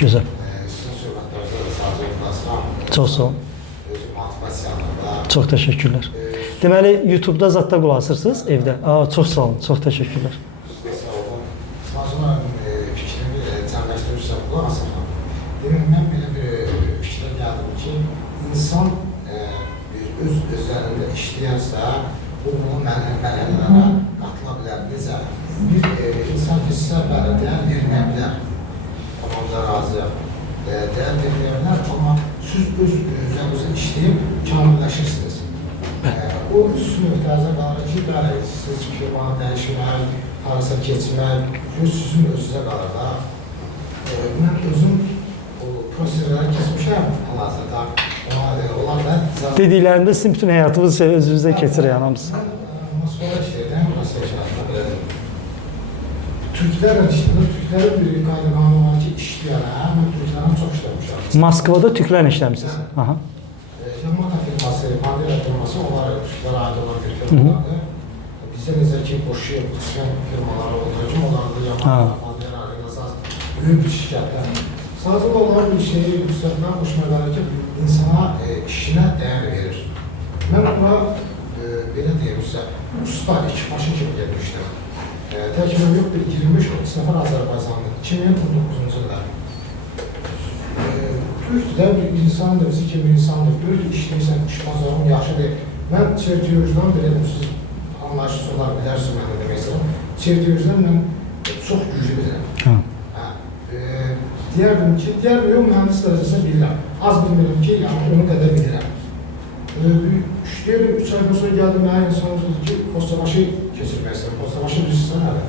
Gözəl. Sizin söhbətlərinizdə də sadəcə burasıram. Çox sağ olun. Özü motivasiyanında. Çox təşəkkürlər. Deməli, YouTube-da zətdə qulaq asırsınız evdə. Çox sağ olun, çox təşəkkürlər. Sağ olun. Sadəcə fikrimi cəmləşdirirsən qulaq asıram. Demək, mən belə bir fikrə gəldim ki, insan öz üzərində işləyərsə, uğurlu mərhələlərə qatıla bilər. Necə? Bir insan keçsə belə dəyər verməyə bilər. Tamam da razıyam. Dəyər verməyə bilər, amma siz öz üzərinizə işləyib kamilləşirsiniz. O üst nöqtələrə qalır ki, bəli, siz firmanı dəyişmək, harasa keçmək, sizin özünüzə qalır da. Mən özüm o prosesləri keçmişəm hal-hazırda. Onlar da... Dediklərində sizin bütün həyatınız özünüzə keçir, yəni hamısı. Mən Moskvada işləyirəm, burası yaşarında belədir. Türklərlə işləyirəm, Türklərin bir qayda qanunu var ki, işləyərəm, mən Türklərlə çox işləmişəm. Moskvada türklərlə işləmişsiniz? Aha. Yamata firması, Pandera firması, onlar Türklərə aid olan bir firmalardır. Bizdə necə ki, boşu qısmən firmaları olduğu kimi, onlarda Yamata, Pandera, Renasas, böyük bir şirkətlər. Sadəcə olan bir şeyi yüksəkdən xoşuma gəlir ki, insana işinə dəyər verir. Mən bura, belə deyimsə, usta, ekipajı kimi gelmişdim. Təkməm yox, bir 23-30 nəfər Azərbaycanlı, 2019-cu ildə. Türkdə bir insandır, bizi kimi insandır, böyük işləyirsən, işbazarım yaxşıdır. Mən çertiyojdan belə siz anlayışsız olar, bilərsiniz mən də demək istəyirəm. Çertiyojdan mən çox güclü bilirəm. Deyərdim ki, mühendis dərəcəsində bilirəm. Az bilmirəm ki, yəni onu qədər bilirəm. İşləyirəm, 3 aydan sonra gəldim, mənə insan sözü ki, postabaşı keçirmək istəyirəm. Postabaşı bilirsən hələ.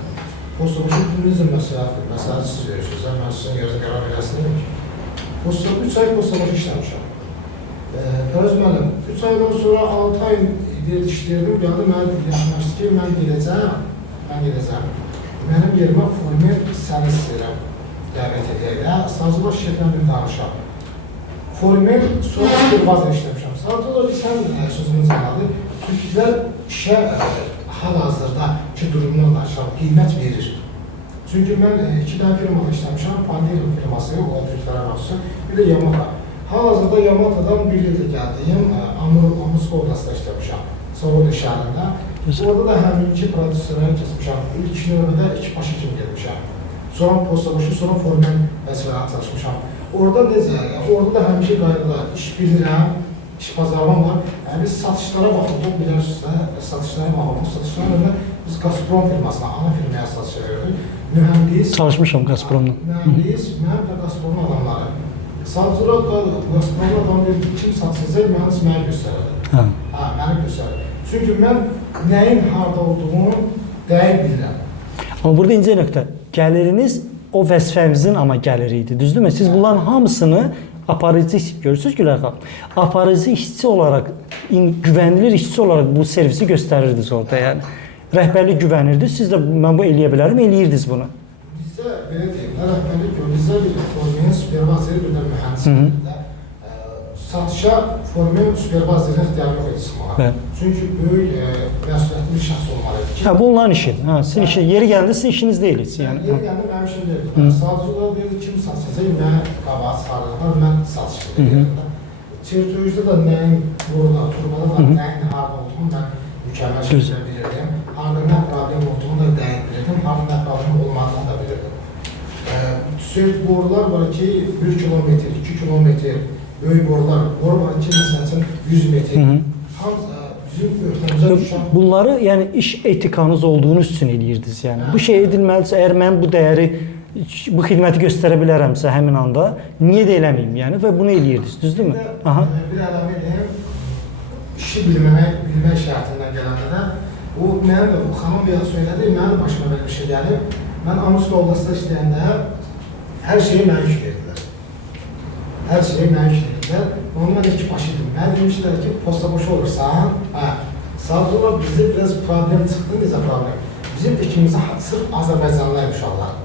Postabaşı turizm məsələdir, məsələdir siz verirsiniz, mən sizin yerdə qərar eləsinəm ki. 3 ay postabaşı işləmişəm. Fərəz müəllim, 3 aydan sonra 6 ay işləyirdim, gəldi mənə yaxınlaşdı ki, mən gedəcəm. Mənim yerimə former səni istəyirəm. Dəvət edək də, sadəcə olaraq şirkətlə bir danışaq. Former sonra supervazir işləmişəm. Sadəcə olaraq sən sözünüz anladı, Türklər işə hal-hazırda ki, durumdan danışaq, qiymət verir. Çünki mən 2 dənə firmada işləmişəm, Pandera firması, o Türklərə məxsus, bir də Yamata. Hal-hazırda Yamata'dan bir ildə gəldiyim Amursko odasında işləmişəm, Soğudu şəhərində. Orada da həmin 2 prodüserləri keçmişəm, ilk növbədə ekipajı kimi gelmişəm. Sonra postabaşı, sonra formen vəzifələrə çalışmışam. Orada necə, orada da həmişə qaydalar, iş bilirəm, iş pazarlam var. Biz satışlara baxırdıq, bilirsiniz, satışlara baxırdıq. Satışlara biz Gazprom firmasına, ana firmaya satış verirdik. Mühəndis... Çalışmışam Gazpromla. Mühəndis, mən və Gazpromun adamları. Sadəcə Gazpromun adamları kim satışacaq, mühəndis mənə göstərirdi. Mənə göstərirdi. Çünki mən nəyin harada olduğunu dəqiq bilirəm. Amma burada incə nöqtə, gəliriniz o vəzifəmizin amma gəliri idi, düzdürmü? Siz bunların hamısını aparıcı, görürsünüz Gülər xanım, aparıcı işçi olaraq, güvənilir işçi olaraq bu servisi göstərirdiniz orada, yəni. Rəhbərlik güvənirdi, siz də mən bu eləyə bilərəm, eləyirdiniz bunu. Bizdə, belə deyim, rəhbərlik bizdə bir formen supervaziri, bir də mühəndislikdə satışa formen supervazirin ixtiyarı yox edilsin. Çünki böyük məsuliyyətli bir şəxs olmalıdır. Bu onların işi. Sizin işi. Yeri gəldi, sizin işiniz deyil. Yeri gəldi, mənim işim deyil. Sadəcə olaraq deyil, kim satışacaq, mənə qabağa çıxarırlar, mən satış edirəm. Çertiyojda da nəyin burada, turbada da nəyin harada olduğunu mən mükəmməl şəkildə bilirdim. Harada nə problem olduğunu da dəqiq bilirdim, harada nə problem olmadığını da bilirdim. Sert borular var ki, 1 kilometr, 2 kilometr, böyük borular var ki, məsələn 100 metr. Bizim örtəmizə düşən... Bunları, yəni iş etikanız olduğunuz üçün eləyirdiniz, yəni. Bu şey edilməlisə, əgər mən bu dəyəri, bu xidməti göstərə bilərəmsə həmin anda, niyə də eləməyim, yəni, və bunu eləyirdiniz, düzdür mü? Bir əlavə edeyim, işi bilmək şərtindən gələndə də, o, mənim də bu xanım bir söylədi, mənim başıma belə bir şey gəlib, mən Amursko odasında işləyəndə hər şeyi mənə yükləyirdilər. Hər şeyi mənə yükləyirdilər. Onu mən ekipaj edim. Mən demişlər ki, postabaşı olursan, sadəcə olaraq bizdə biraz problem çıxdı, necə problem? Bizim ekimizə sırf Azərbaycanlı uşaqlar.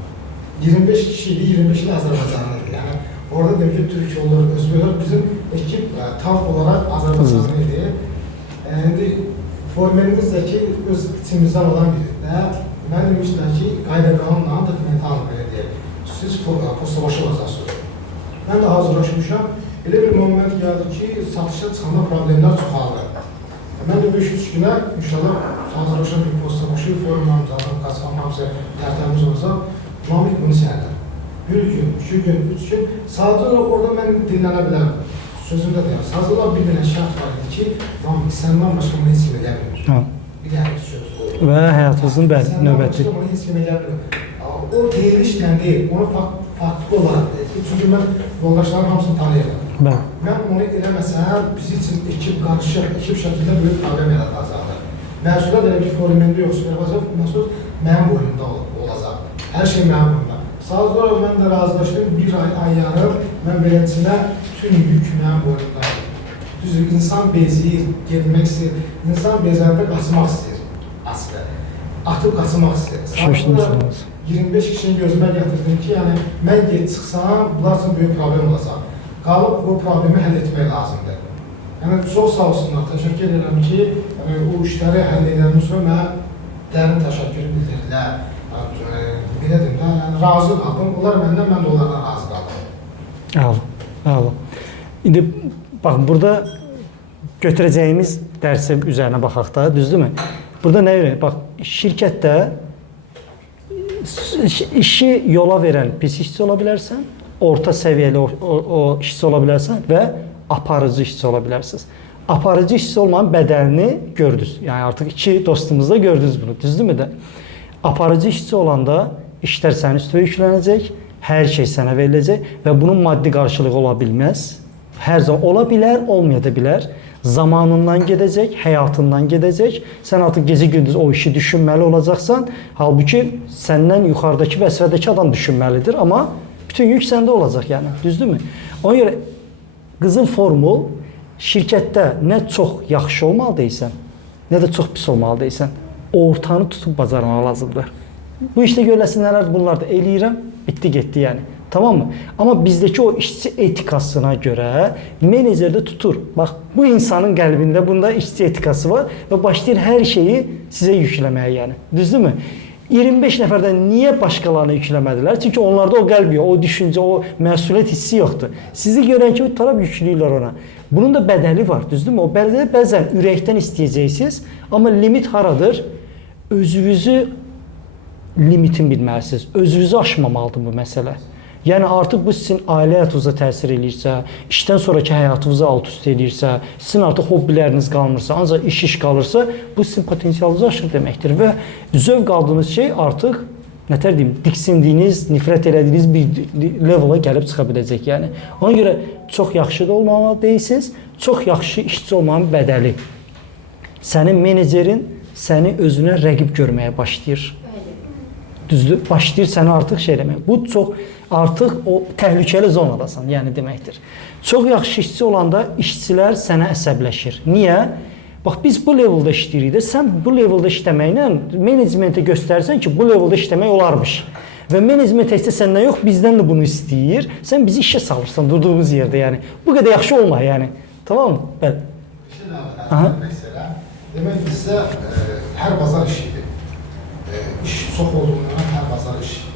25 kişiydi, 25 ilə Azərbaycanlıydı. Yəni, orada demək ki, Türk olur, Özbək olur. Bizim ekip tam olaraq Azərbaycanlı idi. İndi formelimizdəki öz içimizdən olan biridə mən demişlər ki, qayda qanunla dokumentalını belə deyək. Siz postabaşı olacaqsınız. Mən də hazırlaşmışam. Elə bir moment gəldi ki, satışa çıxanda problemlər çoxaldı. Mən də 5-3 günə inşallah hazırlaşan bir posta başı, forumlarımızdan, qaçmam hamısı tərtəmiz olsa, Namik bunu sənədir. Bir gün, 2 gün, 3 gün, sadəcə olaraq orada mən dinlənə bilərdim. Sözümdə deyəm, sadəcə olaraq bir dənə şərt var idi ki, Namik səndən başqa bunu heç kim eləyə bilmir. Bir dənə söz qoyur. Və həyatınızın növbəti. Səndən başqa bunu heç kim eləyə bilmir. O deyilişlə deyil, onu faktiki olaraq deyil. Çünki mən yoldaşlarım hamısını tanıyırım. Mən onu eləməsəm, biz üçün ekip qarışıq, ekip şəkildə böyük problem yaradacaqdır. Məsuliyyət elə ki, forumunda yoxsa yapacaq, məsuliyyət mənim boynumda olacaq. Hər şey mənim boynumda. Sadəcə olaraq mən də razılaşdım, bir ay yarım, mən beləsinə bütün yük mənim boynumda. Düzdür, insan beziyir, gedmək istəyir, insan bezəndə qaçmaq istəyir, aslında. Atıb qaçmaq istəyir. Şaşdınız. 25 kişinin gözümə gətirdim ki, yəni mən get çıxsam, bunlar üçün böyük problem olacaq. Qalıb bu problemi həll etmək lazımdır. Yəni, çox sağ olsunlar, təşəkkür edirəm ki, o işləri həll edəndən sonra mənə dərin təşəkkür bildirdilər. Belə deyim də, yəni, razı qaldım. Onlar məndən, mən də onlardan razı qaldım. Əla. İndi, bax, burada götürəcəyimiz dərsi üzərinə baxaq da, düzdürmü? Burada nə öyrənir? Bax, şirkətdə işi yola verən pis işçi ola bilərsən, orta səviyyəli o işçi ola bilərsən və aparıcı işçi ola bilərsiniz. Aparıcı işçi olmanın bədəlini gördünüz. Yəni artıq iki dostumuzda gördünüz bunu, düzdürmü də? Aparıcı işçi olanda işlər sənin üstə yüklənəcək, hər şey sənə veriləcək və bunun maddi qarşılığı ola bilməz. Hər zaman ola bilər, olmaya da bilər. Zamanından gedəcək, həyatından gedəcək. Sən artıq gecə-gündüz o işi düşünməli olacaqsan, halbuki səndən yuxarıdakı vəzifədəki adam düşünməlidir, amma bütün yük səndə olacaq, yəni, düzdürmü? Ona görə qızıl formul şirkətdə nə çox yaxşı olmalı deyilsən, nə də çox pis olmalı deyilsən, ortanı tutub bacarmaq lazımdır. Bu işdə görüləsin nələr bunlar da eləyirəm, bitdi getdi yəni. Tamam mı? Amma bizdəki o işçi etikasına görə menecer də tutur. Bax, bu insanın qəlbində bunda işçi etikası var və başlayır hər şeyi sizə yükləməyə yəni. Düzdürmü? 25 nəfərdən niyə başqalarına yükləmədilər? Çünki onlarda o qəlb yox, o düşüncə, o məsuliyyət hissi yoxdur. Sizi görən kimi taraf yükləyirlər ona. Bunun da bədəli var, düzdürmü? O bədəli bəzən ürəkdən istəyəcəksiniz, amma limit haradır? Özünüzü limitin bilməlisiniz. Özünüzü aşmamalıdır bu məsələ. Yəni artıq bu sizin ailə həyatınıza təsir eləyirsə, işdən sonraki həyatınızı alt-üst eləyirsə, sizin artıq hobbiləriniz qalmırsa, ancaq iş qalırsa, bu sizin potensialınızı aşır deməkdir və zövq aldığınız şey artıq nətər deyim, diksindiyiniz, nifrət elədiyiniz bir levela gəlib çıxa biləcək. Yəni ona görə çox yaxşı da olmamalı deyilsiniz, çox yaxşı işçi olmanın bədəli. Sənin menecerin səni özünə rəqib görməyə başlayır. Düzdür? Başlayır səni artıq şey eləmək. Bu çox artıq o təhlükəli zonadasan, yəni deməkdir. Çox yaxşı işçi olanda işçilər sənə əsəbləşir. Niyə? Bax, biz bu leveldə işləyirik də, sən bu leveldə işləməklə menecmentə göstərsən ki, bu leveldə işləmək olarmış. Və menecment təkcə səndən yox, bizdən də bunu istəyir. Sən bizi işə salırsan durduğumuz yerdə, yəni. Bu qədər yaxşı olma, yəni. Tamam mı? Bəli. Bir şey daha var, məsələ. Demək bizdə hər bazar işidir. İş çox olduğundan hər bazar işidir.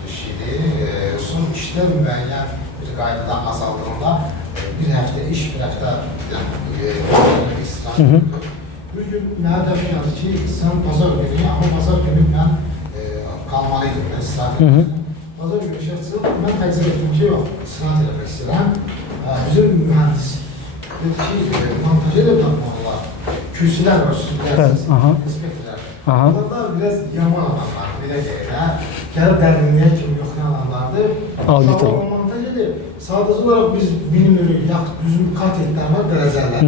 Son işlər müəyyən bir qaydada azaldığında bir həftə iş, bir həftə istirahət. Bir gün mənə dəfə yazdı ki, sən bazar günü, amma bazar günü mən qalmalıydım, mən istirahət edirəm. Bazar günü işə çıxıb, mən təqzir etdim ki, yox, istirahət eləmək istəyirəm. Bizim mühəndis dedi ki, montaj edib tapmalılar. Kürsülər var, süzülərsiniz, inspektorlar. Bunlar biraz yaman adamlar, belə deyirlər. Gəlib dərinliyə kimi yoxlayan adamlardır. Montaj edib, sadəcə olaraq biz bilmirik, düzün katetlər var, dərəcələr.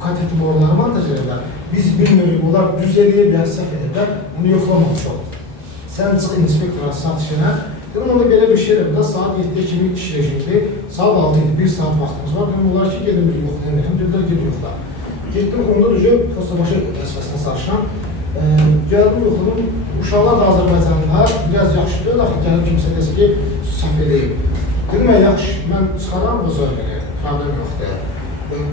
Kateti boruları montaj edirlər. Biz bilmirik, onlar düz eləyirlər, səhv edirlər, onu yoxlamamış olur. Sən çıx inspektora satış elə, dedim, onda belə bir şey edirəm, saat 7-də kimi iş rejimli, saat 6 idi, 1 saat vaxtımız var, dedim, onlar ki, gedim bir yoxlayın, dedilər, ged yoxla. Getdim, onda rücə postabaşı vəzifəsinə sarışan, gəldim, yoxladım, uşaqlar da Azərbaycanlılar, biraz yaxşıdır, axı gəlib kimsə desə ki, səhv edəyim. Dedim, yaxşı, mən çıxaram bu zörgəni, problem yoxdur.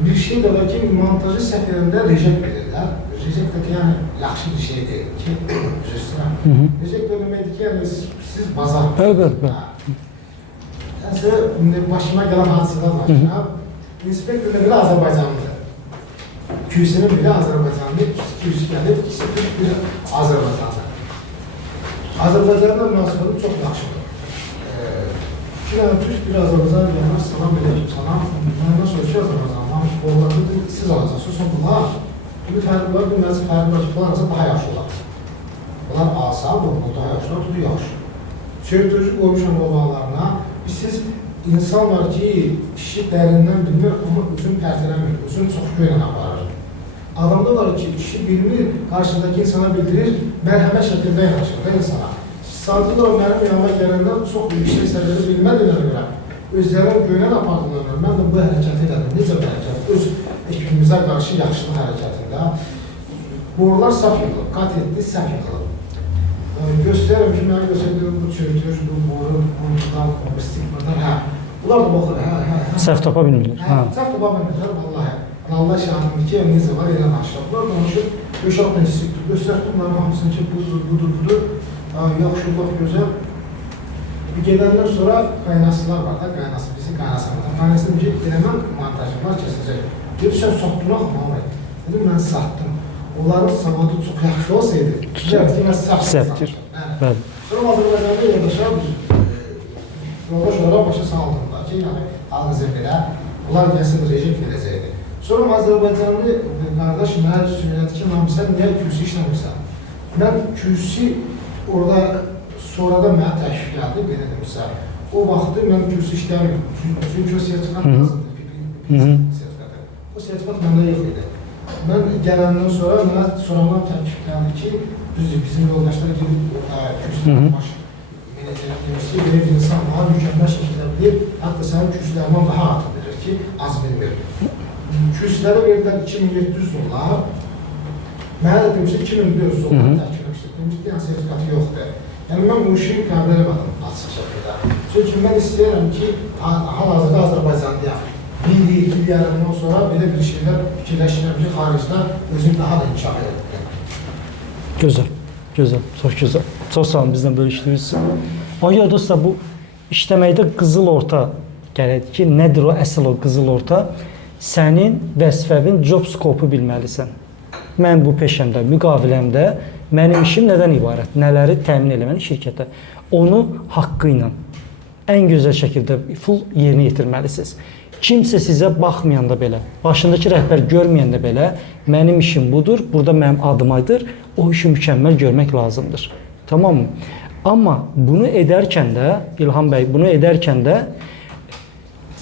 Bir şey də var ki, montajı səhv edəndə rejekt verirlər. Rejekt də ki, yəni, yaxşı bir şey deyil ki, üzr istəyirəm. Rejekt deməkdir ki, yəni, siz bazar. Bəli. Nəsə, başıma gələn hadisədən başına, inspektorun biri Azərbaycanlıdır. QC-nin biri Azərbaycanlı, QC gəlib, ikisi Türk, biri Azərbaycanlı. Azərbaycanla münasibətim çox yaxşıdır. İki dənə Türk, biri Azərbaycanlı gəlmez, salam belə ki, salam, məndən sonra ki, Azərbaycanlı, onları siz alacaksınız, sonra bunlar, bir fərqi var, bir məzi fərqi var ki, bunlar arasında daha yaxşı olar. Bunlar asa, bu daha yaxşı olar, bu yaxşı. Çevrətörcü qoymuşam babalarına, siz insan var ki, işi dərindən bilmir, amma özünü pərtələmir, özünü çox göylə aparır. Adamda var ki, işi bilmir, qarşındakı insana bildirir, mərhəmət şəkildə yanaşır da insana. Sanki da o mənim yanıma gələndən çox yüksək səviyyədə bilmədiyinə görə, özlərinin göylə apardığına görə, mən də bu hərəkəti elədim. Necə bir hərəkət? Öz ekibimizə qarşı yaxşılıq hərəkətində. Borular saf yıqılıb, qat etdi, səhv yıqılıb. Göstərirəm ki, mənə göstərirəm, bu çörtür, bu boru, buradan, bu stigmadan, hə. Bunlar da baxır, hə. Səhv tapa bilmirlər. Hə, səhv tapa bilmirlər, vallahi. Allah şahidimdir ki, necə var, elə danışırlar. Danışır, Göşaltın institutu göstərdim, bunların hamısını ki, budur. Yaxşı, laf gözəl. Bir gedəndən sonra qaynasılar var da, qaynası, bizim qaynasımızdan. Qaynası dedim ki, eləmən montajım var, kəsəcək. Dedi, sən satdın axı, Muhammed. Dedim, mən satdım. Onların savadı çox yaxşı olsaydı, güzel ki, mən səhvdir. Bəli. Sonra Azərbaycanda yoldaşlar, yoldaş olaraq başa saldırdılar ki, yəni, halınızı belə, onlar gəlsin rejim verəcəkdir. Sonra Azərbaycanlı qardaş mənə söylədi ki, sən niyə QC işləmirsən? Mən QC orada sonradan mənə təşvik gəldi, belə demişsə. O vaxtı mən QC işləmirəm. Çünki o sertifikat lazımdır, o sertifikat məndə yox idi. Mən gələndən sonra mənə sonradan təşvik gəldi ki, düzdür, bizim yoldaşlar gedib QC-dən baş meneceri demiş ki, belə bir insan daha mükəmməl şəkildə bilir, hətta sənin QC-lərdən daha artıq bilir ki, az bilmir. QC-lərə verilən $2700. Mənə də demişsə $2400 təhkil etmişdir. Demişdir, yəni sertifikatı yoxdur. Yəni mən bu işi qəbul eləmədim açıq şəkildə. Çünki mən istəyirəm ki, hal-hazırda Azərbaycandayam. Bir il, 2 il yarımdan sonra belə bir şeylər fikirləşirəm ki, xaricdə özüm daha da inkişaf edirəm. Gözəl, çox gözəl. Çox sağ olun, bizdən bölüşdürürsünüz. O görə dostlar, bu işləməkdə qızıl orta gələk ki, nədir o əsl o qızıl orta? Sənin vəzifəvin job skopu bilməlisən. Mən bu peşəmdə, müqaviləmdə mənim işim nədən ibarət? Nələri təmin eləməni şirkətə? Onu haqqı ilə, ən gözəl şəkildə full yerinə yetirməlisiniz. Kimsə sizə baxmayanda belə, başındakı rəhbər görməyəndə belə, mənim işim budur, burada mənim adımaydır, o işi mükəmməl görmək lazımdır. Tamam mı? Amma bunu edərkən də, İlham bəy, bunu edərkən də,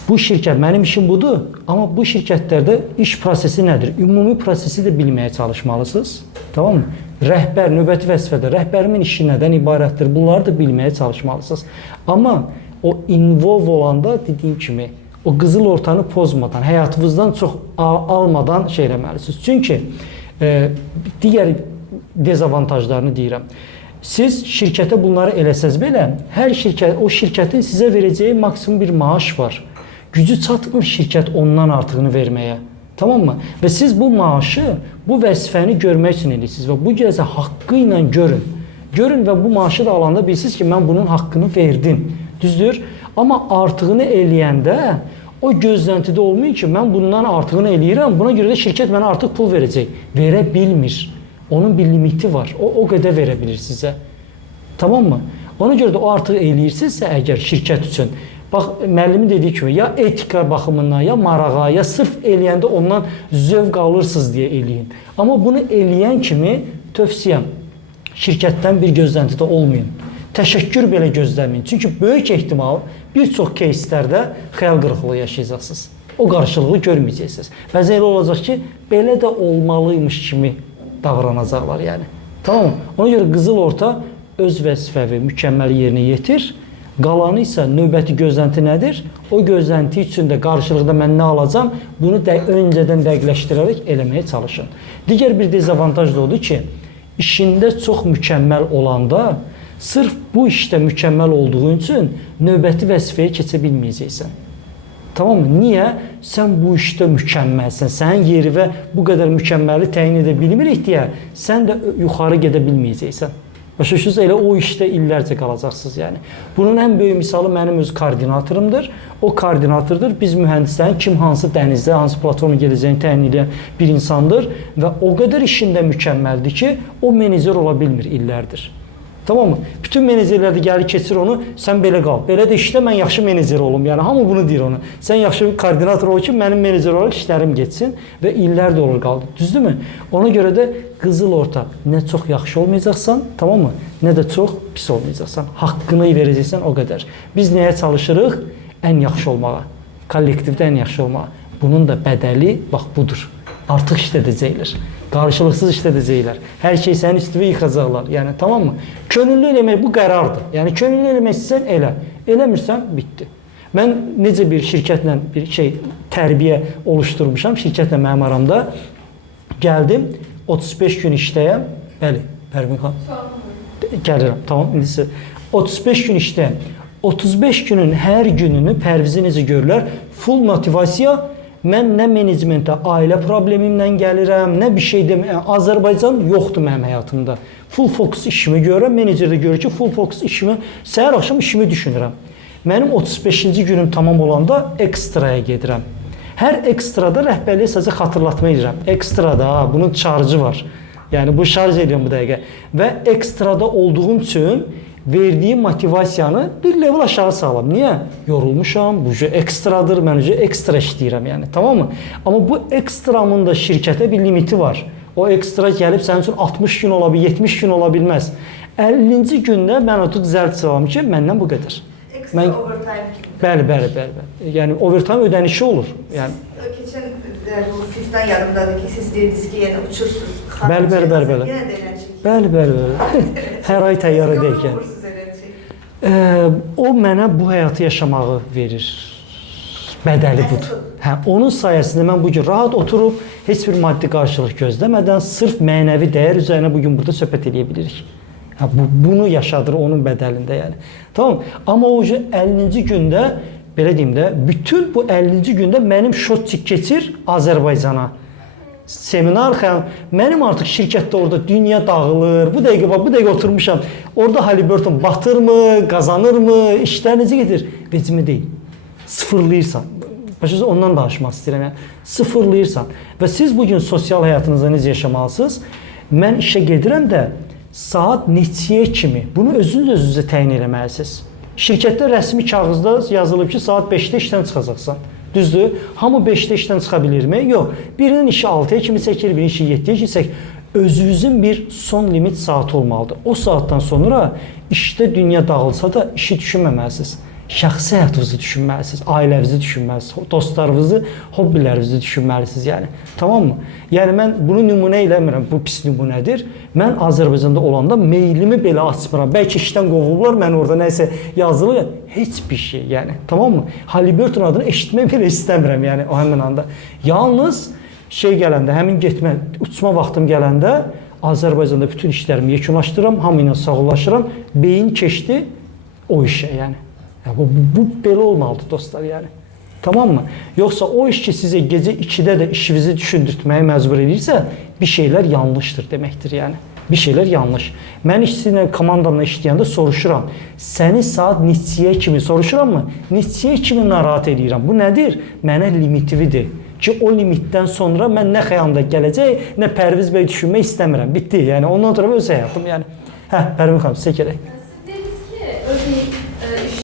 bu şirkət, mənim işim budur, amma bu şirkətlərdə iş prosesi nədir? Ümumi prosesi də bilməyə çalışmalısınız. Tamam mı? Rəhbər, növbəti vəzifədə rəhbərimin işi nədən ibarətdir? Bunları da bilməyə çalışmalısınız. Amma o involve olanda dediyim kimi, o qızıl ortanı pozmadan, həyatınızdan çox almadan şey eləməlisiniz. Çünki digər dezavantajlarını deyirəm. Siz şirkətə bunları eləsəz belə, hər şirkət, o şirkətin sizə verəcəyi maksimum bir maaş var. Gücü çatmır şirkət ondan artığını verməyə. Tamam mı? Və siz bu maaşı, bu vəzifəni görmək üçün edirsiniz və bu gəzə haqqı ilə görün. Görün və bu maaşı da alanda bilirsiniz ki, mən bunun haqqını verdim. Düzdür? Amma artığını eləyəndə o gözləntidə olmayın ki, mən bundan artığını eləyirəm, buna görə də şirkət mənə artıq pul verəcək. Verə bilmir. Onun bir limiti var. O qədər verə bilir sizə. Tamam mı? Ona görə də o artıq eləyirsinizsə əgər şirkət üçün, bax, müəllimin dediyi kimi, ya etika baxımından, ya marağa, ya sırf eləyəndə ondan zövq alırsınız deyə eləyin. Amma bunu eləyən kimi tövsiyəm, şirkətdən bir gözləntidə olmayın. Təşəkkür belə gözləməyin. Çünki böyük ehtimal bir çox кейslərdə xəyal qırıqlığı yaşayacaqsınız. O qarşılığı görməyəcəksiniz. Bəzən elə olacaq ki, belə də olmalıymış kimi davranacaqlar yəni. Tamam mı? Ona görə qızıl orta öz vəzifəvi mükəmməl yerinə yetir. Qalanı isə növbəti gözlənti nədir? O gözlənti üçün də qarşılıqda mən nə alacam? Bunu öncədən dəqiqləşdirərək eləməyə çalışın. Digər bir dezavantaj da odur ki, işində çox mükəmməl olanda, sırf bu işdə mükəmməl olduğun üçün növbəti vəzifəyə keçə bilməyəcəksən. Tamam mı? Niyə? Sən bu işdə mükəmməlsən. Sənin yeri və bu qədər mükəmməli təyin edə bilmirik deyə sən də yuxarı gedə bilməyəcəksən. Başa düşürsünüz, elə o işdə illərcə qalacaqsınız yəni. Bunun ən böyük misalı mənim öz koordinatorumdur. O koordinatordur. Biz mühəndislərin kim hansı dənizdə, hansı platforma gedəcəyini təyin edən bir insandır və o qədər işində mükəmməldir ki, o menecer ola bilmir illərdir. Tamam mı? Bütün menecerlər də gəlir keçir onu, sən belə qal. Belə də işlə mən yaxşı menecer olum. Yəni hamı bunu deyir ona. Sən yaxşı bir koordinator ol ki, mənim menecer olaraq işlərim getsin və illər də olur qaldı. Düzdürmü? Ona görə də qızıl orta nə çox yaxşı olmayacaqsan, tamam mı? Nə də çox pis olmayacaqsan. Haqqını verəcəksən o qədər. Biz nəyə çalışırıq? Ən yaxşı olmağa. Kollektivdə ən yaxşı olmağa. Bunun da bədəli bax budur. Artıq işlədəcəklər. Qarşılıqsız işlədəcəklər. Hər şey sənin üstünə yıxacaqlar. Yəni tamam mı? Könüllü eləmək bu qərardır. Yəni könüllü eləmək istəsən elə. Eləmirsən bitdi. Mən necə bir şirkətlə bir tərbiyə oluşturmuşam. Şirkətlə mənim aramda gəldim. 35 gün işləyəm. Bəli, Pərvin xanım. Gəlirəm. Tamam, indi 35 gün işləyəm. 35 günün hər gününü Pərvizi necə görürlər? Full motivasiya. Mən nə menecmentə, ailə problemimlə gəlirəm, nə bir şey deməyəm. Azərbaycan yoxdur mənim həyatımda. Full fokus işimi görürəm. Menecer də görür ki, full fokus işimi, səhər axşam işimi düşünürəm. Mənim 35-ci günüm tamam olanda ekstraya gedirəm. Hər ekstrada rəhbərliyə sadəcə xatırlatma edirəm. Ekstrada, bunun şarjı var. Yəni bu şarj edirəm bu dəqiqə. Və ekstrada olduğum üçün verdiyim motivasiyanı bir level aşağı salam. Niyə? Yorulmuşam, bu ekstradır, mən ekstra işləyirəm yəni, tamam mı? Amma bu ekstramın da şirkətə bir limiti var. O ekstra gəlib sənin üçün 60 gün ola bilər, 70 gün ola bilməz. 50-ci gündə mən otuq zərt salam ki, məndən bu qədər. Ekstra overtime kimi. Bəli. Yəni overtime ödənişi olur. Yəni keçən bu FIF-dən yadımdadır ki, siz dediniz ki, yəni uçursunuz. Bəli. Yenə də eləncək. Bəli. Hər ay təyyarə deyikən. O mənə bu həyatı yaşamağı verir. Bədəli budur. Onun sayəsində mən bugün rahat oturub, heç bir maddi qarşılıq gözləmədən, sırf mənəvi dəyər üzərinə bugün burada söhbət edə bilirik. Bunu yaşadır onun bədəlində yəni. Tamam. Amma o 50-ci gündə, belə deyim də, bütün bu 50-ci gündə mənim şotçik keçir Azərbaycana. Seminar, mənim artıq şirkətdə orada dünya dağılır. Bu dəqiqə oturmuşam. Orada Halliburton batırmı, qazanırmı, işlər necə gedir? Vecimi deyil. Sıfırlayırsan. Başa ondan danışmaq istəyirəm. Yəni, sıfırlayırsan. Və siz bugün sosial həyatınızda necə yaşamalısınız? Mən işə gedirəm də saat neçəyə kimi bunu özünüzə təyin eləməlisiniz. Şirkətdə rəsmi kağızda yazılıb ki, saat 5-də işdən çıxacaqsan. Düzdür? Hamı 5-də işdən çıxa bilirmi? Yox. Birinin işi 6-ya kimi çəkir, birinin işi 7-yə kimi çəkir. Özünüzün bir son limit saatı olmalıdır. O saatdan sonra işdə dünya dağılsa da işi düşünməməlisiniz. Şəxsi həyatınızı düşünməlisiniz, ailənizi düşünməlisiniz, dostlarınızı, hobbilərinizi düşünməlisiniz yəni. Tamam mı? Yəni mən bunu nümunə eləmirəm, bu pis nümunədir. Mən Azərbaycanda olanda meylimi belə açmıram. Bəlkə işdən qovulurlar, mən orada nəsə yazılı, heç bir şey yəni. Tamam mı? Halliburton adını eşitmək belə istəmirəm yəni o həmin anda. Yalnız gələndə, həmin uçma vaxtım gələndə Azərbaycanda bütün işlərimi yekunlaşdırıram, hamı ilə sağollaşıram, beyin keçdi o işə yəni. Bu belə olmalıdır dostlar yəni. Tamam mı? Yoxsa o iş ki sizə gecə 2-də də işinizi düşündürtməyə məcbur edirsə, bir şeylər yanlışdır deməkdir yəni. Bir şeylər yanlış. Mən işçilə, komandamla işləyəndə soruşuram. Səni saat neçəyə kimi soruşuram mı? Neçəyə kimi narahat edirəm? Bu nədir? Mənə limitividir. Ki o limitdən sonra mən nə xəyalımda gələcək, nə Pərviz bəy düşünmək istəmirəm. Bitdi. Yəni ondan sonra öz həyatım yəni. Pərvin xanım, sizə gələk.